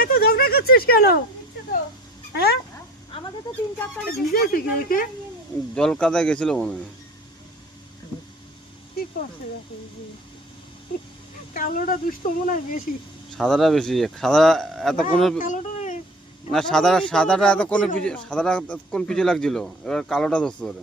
এত ঝগড়া করছিস কেন? হ্যাঁ আমাদের তো 3-4টা ভিজেছে কি জল কাদায় গেছিল মনে হয়। কি করছে কালোটা দুষ্ট মনে হয় বেশি, সাদাটা বেশি। সাদা এতক্ষণ না, সাদাটা এতক্ষণ পিছু লাগছিল, এবার কালোটা ধরতে পারে।